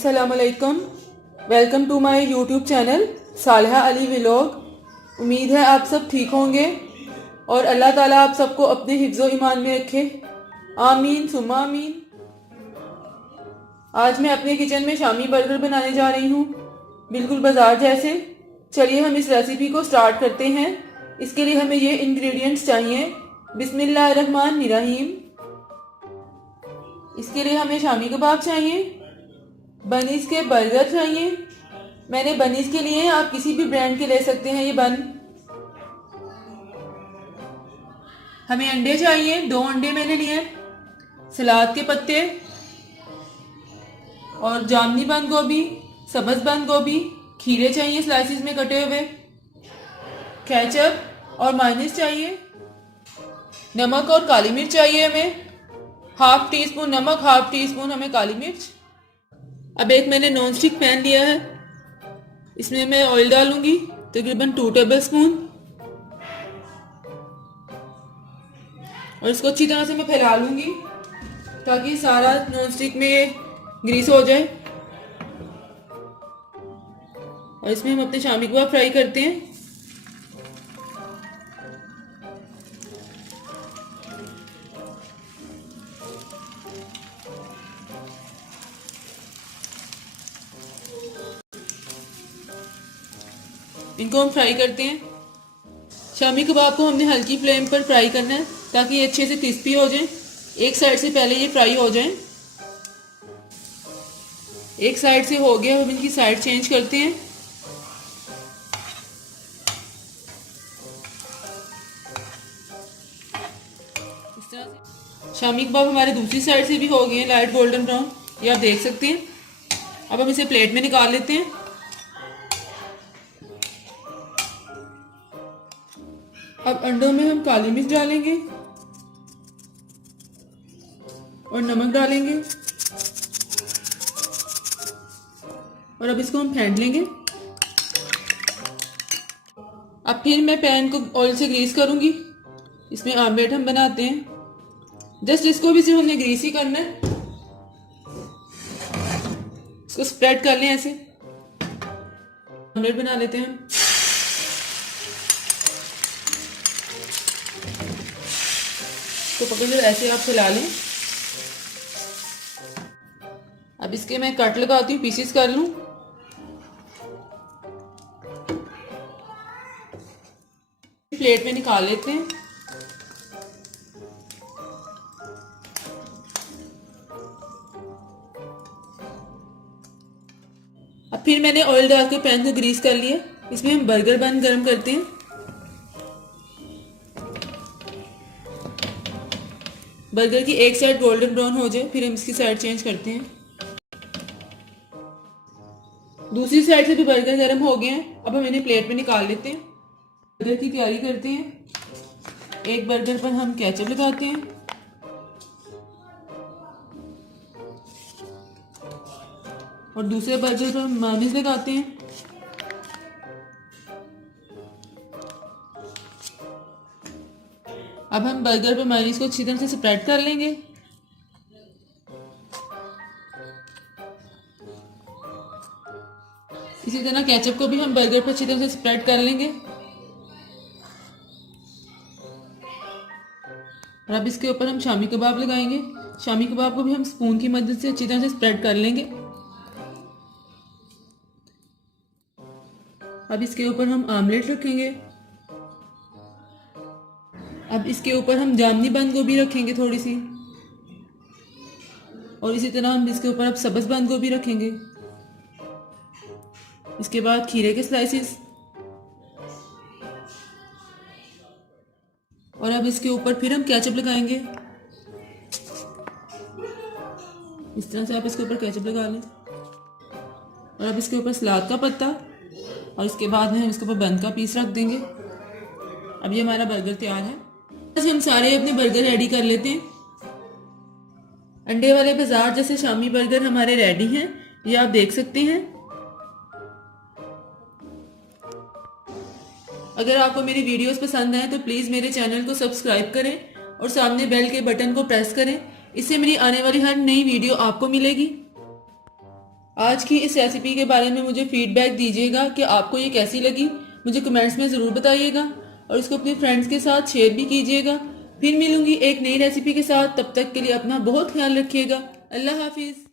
अस्सलामुअलैकुम। Welcome to my YouTube channel Saliha Ali vlog. उम्मीद है आप सब ठीक होंगे और अल्लाह ताला आप सबको अपने हिफ्ज़ो ईमान में रखे, आमीन सुम्मा आमीन। आज मैं अपने किचन में शामी बर्गर बनाने जा रही हूँ, बिल्कुल बाजार जैसे। चलिए हम इस रेसिपी को स्टार्ट करते हैं। इसके लिए हमें ये इंग्रेडिएंट्स चाहिए। बिस्मिल्लाहिर्रहमानिर्रहीम। इसके लिए हमें शामी कबाब चाहिए, बनीज के बर्गर चाहिए। मैंने बनीज के लिए, आप किसी भी ब्रांड के ले सकते हैं ये बन। हमें अंडे चाहिए, 2 अंडे मैंने लिए। सलाद के पत्ते और जामनी बंद गोभी, सब्ज बंद गोभी, खीरे चाहिए स्लाइसिस में कटे हुए। केचप और मायोनीज चाहिए। नमक और काली मिर्च चाहिए हमें। हाफ टी स्पून नमक, हाफ टी स्पून हमें काली मिर्च। अब एक मैंने नॉन स्टिक पैन लिया है, इसमें मैं ऑयल डालूंगी तकरीबन 2 टेबल स्पून और इसको अच्छी तरह से मैं फैला लूंगी ताकि सारा नॉन स्टिक में ये ग्रीस हो जाए। और इसमें हम अपने शामी कबाब फ्राई करते हैं। इनको हम फ्राई करते हैं। शामी कबाब को हमने हल्की फ्लेम पर फ्राई करना है ताकि ये अच्छे से क्रिस्पी हो जाए। एक साइड से पहले ये फ्राई हो जाए। एक साइड से हो गया, हम इनकी साइड चेंज करते हैं। इस तरह से शामी कबाब हमारे दूसरी साइड से भी हो गए हैं लाइट गोल्डन ब्राउन, ये आप देख सकते हैं। अब हम इसे प्लेट में निकाल लेते हैं। अब अंडों में हम काली मिर्च डालेंगे और नमक डालेंगे और अब इसको हम फेंट लेंगे। अब फिर मैं पैन को ऑयल से ग्रीस करूंगी। इसमें आमलेट हम बनाते हैं। जस्ट इसको भी सिर्फ हमने ग्रीस ही करना है। इसको स्प्रेड कर लें ऐसे। आमलेट बना लेते हैं। तो पकड़ लो, ऐसे आप फैला लें। अब इसके मैं कट लगाती हूँ, पीसेस कर लूं। प्लेट में निकाल लेते हैं। अब फिर मैंने ऑयल डाल के पैन को ग्रीस कर लिया। इसमें हम बर्गर बन गरम करते हैं। बर्गर की एक साइड गोल्डन ब्राउन हो जाए फिर हम इसकी साइड चेंज करते हैं। दूसरी साइड से भी बर्गर गर्म हो गए हैं। अब हम इन्हें प्लेट में निकाल लेते हैं। बर्गर की तैयारी करते हैं। एक बर्गर पर हम केचप लगाते हैं और दूसरे बर्गर पर हम मेयोनीज लगाते हैं। अब हम बर्गर पर मेयोनीज को अच्छी तरह से स्प्रेड कर लेंगे। इसी तरह केचप को भी हम बर्गर पर अच्छी तरह से स्प्रेड कर लेंगे। और अब इसके ऊपर हम शामी कबाब लगाएंगे। शामी कबाब को भी हम स्पून की मदद से अच्छी तरह से स्प्रेड कर लेंगे। अब इसके ऊपर हम आमलेट रखेंगे। अब इसके ऊपर हम जामनी बंद गोभी रखेंगे थोड़ी सी, और इसी तरह हम इसके ऊपर अब सब्ज बंद गोभी रखेंगे। इसके बाद खीरे के स्लाइसिस, और अब इसके ऊपर फिर हम केचप लगाएंगे। इस तरह से आप इसके ऊपर केचप लगा लें। और अब इसके ऊपर सलाद का पत्ता, और इसके बाद में हम इसके ऊपर बंद का पीस रख देंगे। अब ये हमारा बर्गर तैयार है। हम सारे अपने बर्गर रेडी कर लेते हैं। अंडे वाले बाजार जैसे शामी बर्गर हमारे रेडी हैं, ये आप देख सकते हैं। अगर आपको मेरी वीडियोस पसंद आए तो प्लीज़ मेरे चैनल को सब्सक्राइब करें और सामने बेल के बटन को प्रेस करें। इससे मेरी आने वाली हर नई वीडियो आपको मिलेगी। आज की इस रेसिपी के बारे में मुझे फीडबैक दीजिएगा कि आपको ये कैसी लगी। मुझे कमेंट्स में ज़रूर बताइएगा और इसको अपने फ्रेंड्स के साथ शेयर भी कीजिएगा। फिर मिलूंगी एक नई रेसिपी के साथ, तब तक के लिए अपना बहुत ख्याल रखिएगा। अल्लाह हाफिज़।